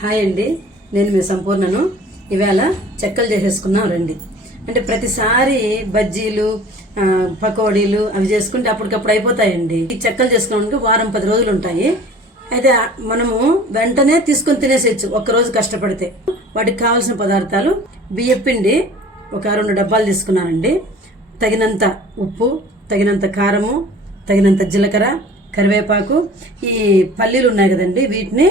Hi అండి. నేను మీ సంపూర్ణను. ఇవాళ చెక్కలు చేసేసుకున్నాం రండి. అంటే ప్రతిసారి బజ్జీలు పకోడీలు అవి చేసుకుంటే అప్పటికప్పుడు అయిపోతాయండి. ఈ చెక్కలు చేసుకోవడానికి వారం పది రోజులు ఉంటాయి. అయితే మనము వెంటనే తీసుకొని తినేసేయచ్చు. ఒక్కరోజు కష్టపడితే. వాటికి కావాల్సిన పదార్థాలు. బియ్యపిండి ఒక రెండు డబ్బాలు తీసుకున్నానండి. తగినంత ఉప్పు తగినంత కారము తగినంత జీలకర్ర కరివేపాకు. ఈ పల్లీలు ఉన్నాయి కదండి. వీటిని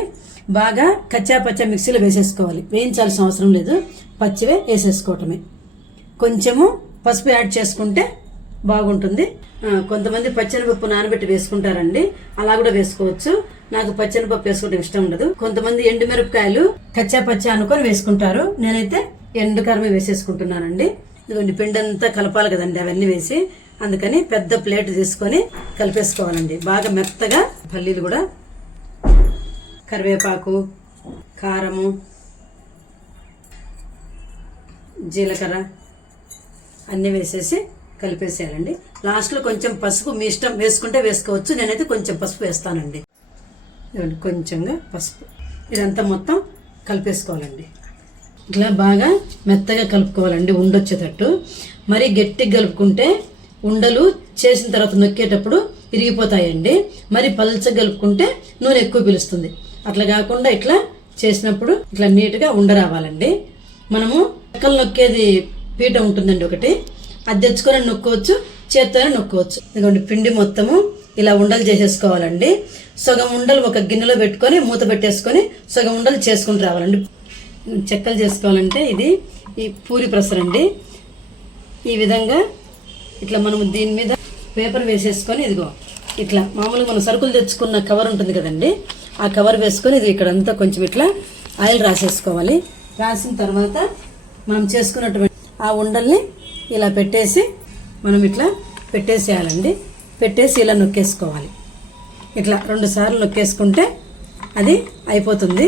బాగా కచ్చా పచ్చా మిక్సీలో వేసేసుకోవాలి. వేయించాల్సిన అవసరం లేదు. పచ్చివే వేసేసుకోవటమే. కొంచెము పసుపు యాడ్ చేసుకుంటే బాగుంటుంది. కొంతమంది పచ్చనిపప్పు నానబెట్టి వేసుకుంటారండి. అలా కూడా వేసుకోవచ్చు. నాకు పచ్చనిపప్పు వేసుకోవడం ఇష్టం ఉండదు. కొంతమంది ఎండుమిరపకాయలు కచ్చా పచ్చా అనుకొని వేసుకుంటారు. నేనైతే ఎండుకారమే వేసేసుకుంటున్నానండి. ఇదిగోండి పిండి అంతా కలపాలి కదండి అవన్నీ వేసి. అందుకని పెద్ద ప్లేట్ తీసుకొని కలిపేసుకోవాలండి. బాగా మెత్తగా పల్లీలు కూడా కరివేపాకు కారము జీలకర్ర అన్నీ వేసేసి కలిపేసేయాలండి. లాస్ట్లో కొంచెం పసుపు మీ ఇష్టం వేసుకుంటే వేసుకోవచ్చు. నేనైతే కొంచెం పసుపు వేస్తానండి. కొంచెంగా పసుపు. ఇదంతా మొత్తం కలిపేసుకోవాలండి. ఇట్లా బాగా మెత్తగా కలుపుకోవాలండి ఉండొచ్చేటట్టు. మరీ గట్టిగా కలుపుకుంటే ఉండలు చేసిన తర్వాత నొక్కేటప్పుడు ఇరిగిపోతాయండి. మరి పల్చ కలుపుకుంటే నూనె ఎక్కువ పీలుస్తుంది. అట్లా కాకుండా ఇట్లా చేసినప్పుడు ఇట్లా నీట్గా ఉండరావాలండి. మనము చెక్కలు నొక్కేది పీట ఉంటుందండి ఒకటి. అది తెచ్చుకొని నొక్కోవచ్చు చేత్తోనే నొక్కోవచ్చు. ఎందుకంటే పిండి మొత్తము ఇలా ఉండలు చేసేసుకోవాలండి. సగం ఉండలు ఒక గిన్నెలో పెట్టుకొని మూత పెట్టేసుకొని సగం ఉండలు చేసుకుని రావాలండి. చెక్కలు చేసుకోవాలంటే ఇది ఈ పూరి ప్రసరండి ఈ విధంగా ఇట్లా మనం దీని మీద పేపర్ వేసేసుకొని ఇదిగో ఇట్లా మామూలుగా మనం సరుకులు తెచ్చుకున్న కవర్ ఉంటుంది కదండి. ఆ కవర్ వేసుకొని ఇది ఇక్కడంతా కొంచెం ఇట్లా ఆయిల్ రాసేసుకోవాలి. రాసిన తర్వాత మనం చేసుకున్నటువంటి ఆ ఉండల్ని ఇలా పెట్టేసి మనం ఇట్లా పెట్టేసేయాలండి. పెట్టేసి ఇలా నొక్కేసుకోవాలి. ఇట్లా రెండు సార్లు నొక్కేసుకుంటే అది అయిపోతుంది.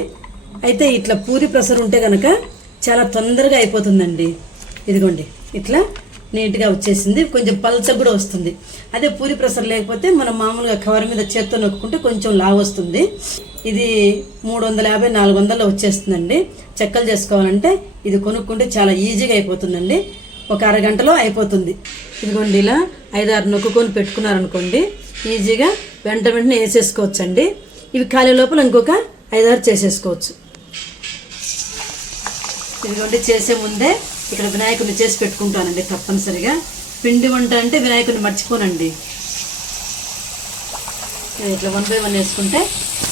అయితే ఇట్లా పూరి ప్రెషర్ ఉంటే కనుక చాలా తొందరగా అయిపోతుందండి. ఇదిగోండి ఇట్లా నీట్గా వచ్చేసింది. కొంచెం పల్చ కూడా వస్తుంది. అదే పూరి ప్రెషర్ లేకపోతే మనం మామూలుగా కవర్ మీద చేత్తో నొక్కుంటే కొంచెం లావు వస్తుంది. ఇది మూడు వందల యాభై నాలుగు వందల్లో వచ్చేస్తుందండి. చెక్కలు చేసుకోవాలంటే ఇది కొనుక్కుంటే చాలా ఈజీగా అయిపోతుందండి. ఒక అరగంటలో అయిపోతుంది. ఇదిగోండి ఇలా ఐదారు నొక్కుకొని పెట్టుకున్నారనుకోండి ఈజీగా వెంట వెంటనే వేసేసుకోవచ్చండి. ఇవి ఖాళీ లోపల ఇంకొక ఐదారు చేసేసుకోవచ్చు. ఇదిగోండి చేసే ముందే ఇక్కడ వినాయకుడిని చేసి పెట్టుకుంటానండి తప్పనిసరిగా. పిండి వంట అంటే వినాయకుడిని మర్చిపోనండి. ఇట్లా వన్ బై వన్ వేసుకుంటే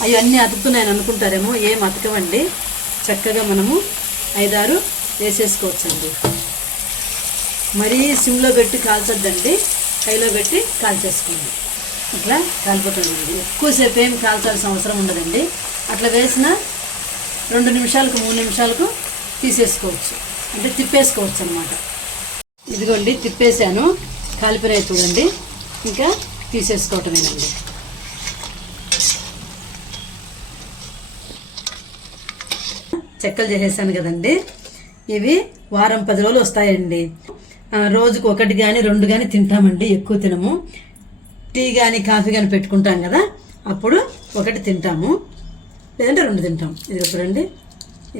అవి అన్నీ అతుకుతున్నాయని అనుకుంటారేమో ఏం అతకవండి. చక్కగా మనము ఐదారు వేసేసుకోవచ్చండి. మరీ సిమ్లో పెట్టి కాల్చొద్దండి. హైలో పెట్టి కాల్చేసుకోండి. ఇట్లా కాలిపోతుందండి. ఎక్కువసేపు ఏం కాల్చాల్సిన అవసరం ఉండదండి. అట్లా వేసిన రెండు నిమిషాలకు మూడు నిమిషాలకు తీసేసుకోవచ్చు. అంటే తిప్పేసుకోవచ్చు అనమాట ఇదిగోండి తిప్పేశాను. కాలిపోయినాయి చూడండి. ఇంకా తీసేసుకోవటమేనండి. చెక్కలు చేసేసాను కదండి. ఇవి వారం పది రోజులు వస్తాయండి. రోజుకు ఒకటి కానీ రెండు కానీ తింటామండి. ఎక్కువ తినము. టీ కానీ కాఫీ కానీ పెట్టుకుంటాం కదా. అప్పుడు ఒకటి తింటాము. లేదంటే రెండు తింటాం. ఇది చూడండి.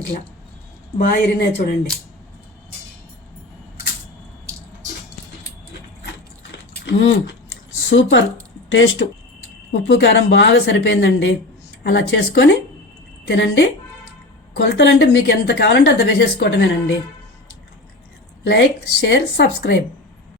ఇట్లా. బాగా ఇరినాయి చూడండి. సూపర్. టేస్ట్. ఉప్పు కారం బాగా సరిపోయిందండి. అలా చేసుకొని తినండి. కొలతలంటే మీకు ఎంత కావాలంటే అంత వేసేసుకోవటమేనండి. Like share subscribe.